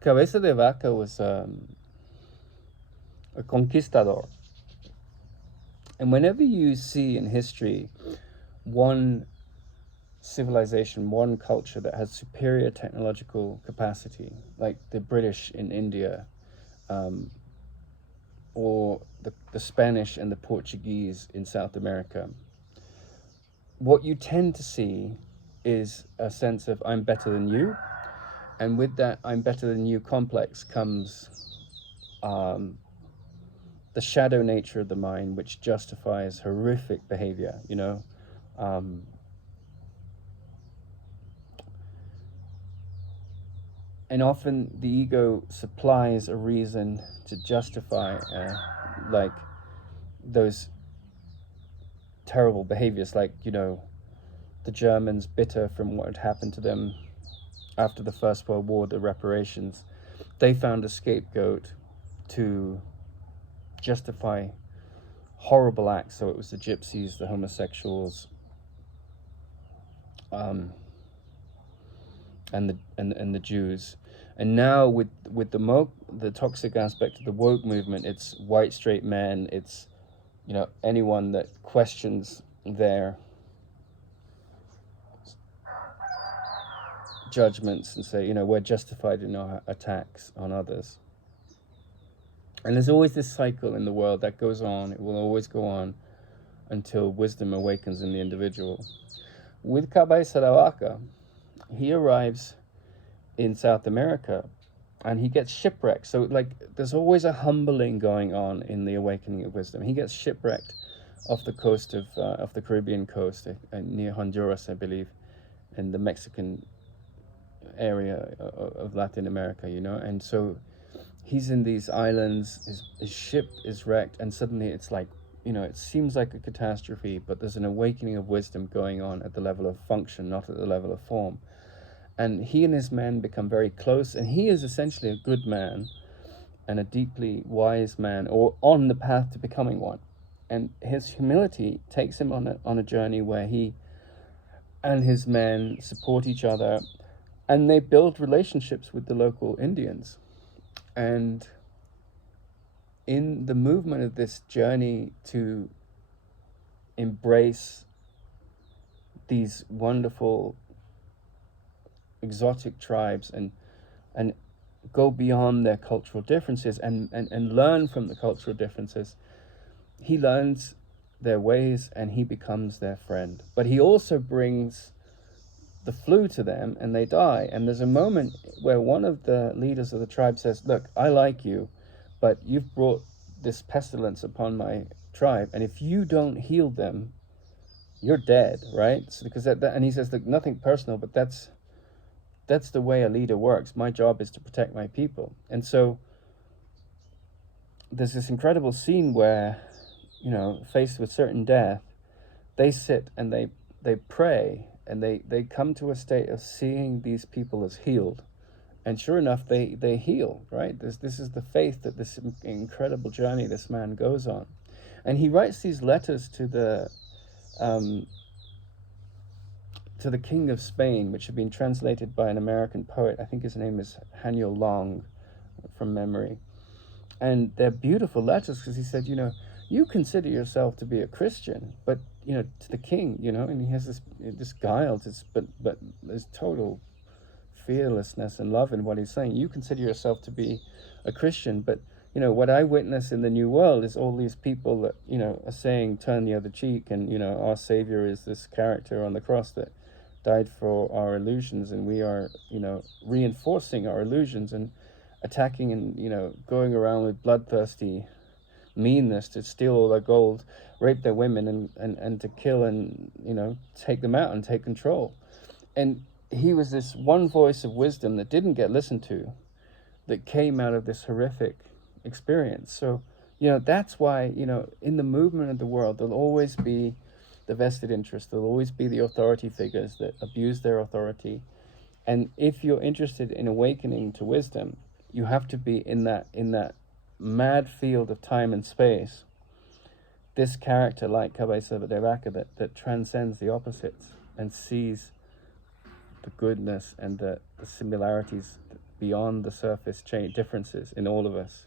Cabeza de Vaca was a conquistador. And whenever you see in history one civilization, one culture that has superior technological capacity, like the British in India, or the Spanish and the Portuguese in South America, what you tend to see is a sense of I'm better than you. And with that I'm better than you complex comes the shadow nature of the mind, which justifies horrific behavior, and often the ego supplies a reason to justify like those terrible behaviors, like the Germans, bitter from what had happened to them after the First World War, the reparations, they found a scapegoat to justify horrible acts. So it was the gypsies, the homosexuals, and the Jews. And now with the toxic aspect of the woke movement, it's white straight men. It's anyone that questions their judgments and say we're justified in our attacks on others. And there's always this cycle in the world that goes on. It will always go on until wisdom awakens in the individual. With Cabeza de Vaca, he arrives in South America and he gets shipwrecked. So there's always a humbling going on in the awakening of wisdom. He gets shipwrecked off the coast of the Caribbean coast, near Honduras, I believe, in the Mexican area of Latin America, and so he's in these islands, his ship is wrecked, and suddenly it's like, it seems like a catastrophe, but there's an awakening of wisdom going on at the level of function, not at the level of form. And he and his men become very close, and he is essentially a good man and a deeply wise man, or on the path to becoming one. And his humility takes him on a journey where he and his men support each other, and they build relationships with the local Indians. And in the movement of this journey to embrace these wonderful exotic tribes and go beyond their cultural differences and learn from the cultural differences, he learns their ways and he becomes their friend. But he also brings the flu to them and they die. And there's a moment where one of the leaders of the tribe says, look, I like you, but you've brought this pestilence upon my tribe, and if you don't heal them, you're dead, right? So, because and he says, look, nothing personal, but that's the way a leader works. My job is to protect my people. And so there's this incredible scene where, faced with certain death, they sit and they pray, and they come to a state of seeing these people as healed. And sure enough, they heal, right? This is the faith that this incredible journey this man goes on. And he writes these letters to the King of Spain, which have been translated by an American poet. I think his name is Haniel Long, from memory. And they're beautiful letters, because he said, you consider yourself to be a Christian, but to the king, and he has this guile, but there's total fearlessness and love in what he's saying. You consider yourself to be a Christian, but what I witness in the New World is all these people that are saying turn the other cheek, and our Savior is this character on the cross that died for our illusions, and we are reinforcing our illusions and attacking and going around with bloodthirsty meanness to steal all their gold, rape their women, and to kill and take them out and take control. And he was this one voice of wisdom that didn't get listened to, that came out of this horrific experience. So that's why in the movement of the world, there'll always be the vested interest, there'll always be the authority figures that abuse their authority. And if you're interested in awakening to wisdom, you have to be in that mad field of time and space, this character like Cabeza de Vaca that transcends the opposites and sees the goodness and the similarities beyond the surface change differences in all of us.